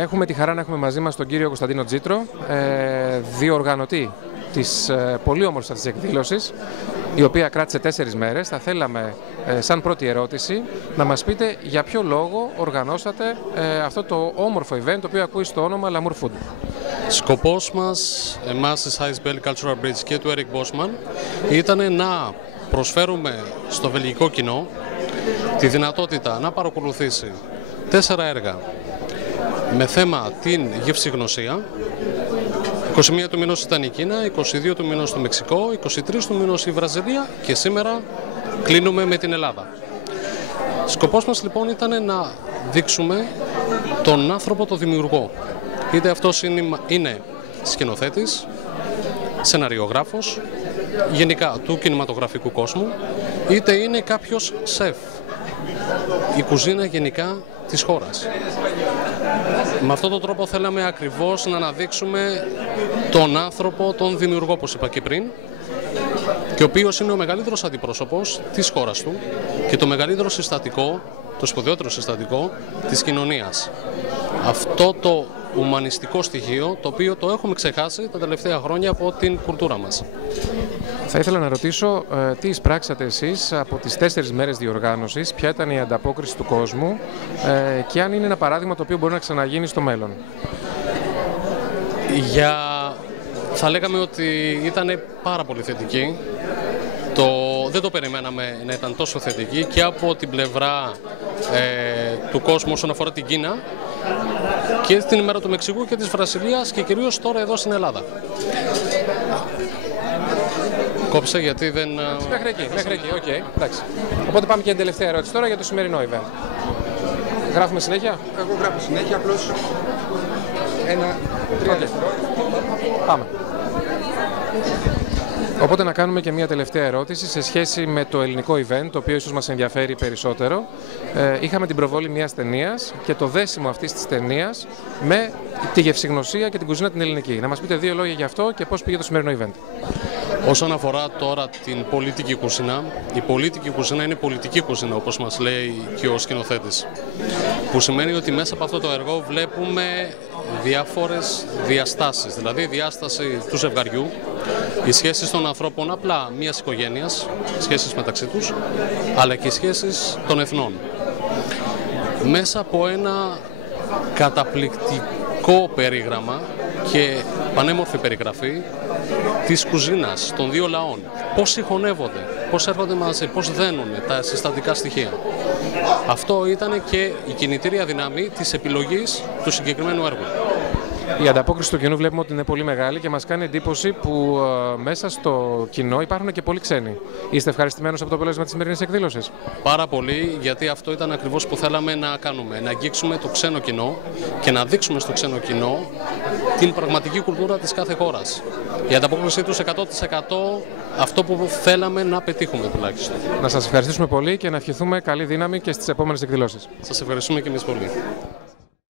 Έχουμε τη χαρά να έχουμε μαζί μας τον κύριο Κωνσταντίνο Τζίτρο, διοργανωτή της πολύ όμορφης αυτής της εκδήλωσης, η οποία κράτησε 4 μέρες. Θα θέλαμε, σαν πρώτη ερώτηση, να μας πείτε για ποιο λόγο οργανώσατε αυτό το όμορφο event, το οποίο ακούει στο όνομα Lamour Food. Σκοπός μας, εμάς της Ice Belly Cultural Bridge και του Eric Bosman, ήταν να προσφέρουμε στο βελγικό κοινό τη δυνατότητα να παρακολουθήσει 4 έργα με θέμα την γευσηγνωσία. 21 του μηνός ήταν η Κίνα, 22 του μηνός το Μεξικό, 23 του μηνός η Βραζιλία και σήμερα κλείνουμε με την Ελλάδα. Σκοπός μας λοιπόν ήταν να δείξουμε τον άνθρωπο το δημιουργό. Είτε αυτός είναι σκηνοθέτης, σεναριογράφος, γενικά του κινηματογραφικού κόσμου, είτε είναι κάποιος σεφ, η κουζίνα γενικά της χώρας. Με αυτόν τον τρόπο θέλαμε ακριβώς να αναδείξουμε τον άνθρωπο, τον δημιουργό, όπως είπα και πριν, και ο οποίος είναι ο μεγαλύτερος αντιπρόσωπος της χώρας του και το μεγαλύτερο συστατικό, το σπουδαιότερο συστατικό της κοινωνίας. Αυτό το ουμανιστικό στοιχείο, το οποίο το έχουμε ξεχάσει τα τελευταία χρόνια από την κουλτούρα μας. Θα ήθελα να ρωτήσω τι εισπράξατε εσείς από τις 4 μέρες διοργάνωσης, ποια ήταν η ανταπόκριση του κόσμου και αν είναι ένα παράδειγμα το οποίο μπορεί να ξαναγίνει στο μέλλον. Θα λέγαμε ότι ήταν πάρα πολύ θετική. Δεν το περιμέναμε να ήταν τόσο θετική και από την πλευρά του κόσμου όσον αφορά την Κίνα και την ημέρα του Μεξικού και της Βραζιλίας και κυρίως τώρα εδώ στην Ελλάδα. Κόψε γιατί δεν... Μέχρι εκεί, οκ. Εντάξει. Οπότε πάμε και την τελευταία ερώτηση τώρα για το σημερινό event. Γράφουμε συνέχεια. Εγώ γράφω συνέχεια, απλώς 1-3 δευτερόλεπτα. Πάμε. Οπότε να κάνουμε και μια τελευταία ερώτηση σε σχέση με το ελληνικό event, το οποίο ίσως μας ενδιαφέρει περισσότερο. Είχαμε την προβόλη μιας ταινίας και το δέσιμο αυτής της ταινίας με τη γευσηγνωσία και την κουζίνα την ελληνική. Να μας πείτε 2 λόγια γι' αυτό και πώς πήγε το σημερινό event. Όσον αφορά τώρα την πολιτική κουζίνα, η πολιτική κουζίνα είναι πολιτική κουζίνα, όπως μας λέει και ο σκηνοθέτης. Που σημαίνει ότι μέσα από αυτό το έργο βλέπουμε διάφορες διαστάσεις, δηλαδή η διάσταση του ζευγαριού, οι σχέσεις των ανθρώπων απλά μιας οικογένειας, σχέσεις μεταξύ τους, αλλά και οι σχέσεις των εθνών. Μέσα από ένα καταπληκτικό περίγραμμα και πανέμορφη περιγραφή της κουζίνας των 2 λαών. Πώς συγχωνεύονται, πώς έρχονται μαζί, πώς δένουν τα συστατικά στοιχεία. Αυτό ήταν και η κινητήρια δύναμη της επιλογής του συγκεκριμένου έργου. Η ανταπόκριση του κοινού βλέπουμε ότι είναι πολύ μεγάλη και μας κάνει εντύπωση που μέσα στο κοινό υπάρχουν και πολλοί ξένοι. Είστε ευχαριστημένος από το αποτέλεσμα της σημερινής εκδήλωσης? Πάρα πολύ, γιατί αυτό ήταν ακριβώς που θέλαμε να κάνουμε. Να αγγίξουμε το ξένο κοινό και να δείξουμε στο ξένο κοινό την πραγματική κουλτούρα της κάθε χώρας. Η ανταπόκρισή τους 100% αυτό που θέλαμε να πετύχουμε τουλάχιστον. Να σας ευχαριστήσουμε πολύ και να ευχηθούμε καλή δύναμη και στις επόμενες εκδηλώσεις. Σας ευχαριστούμε και εμείς πολύ.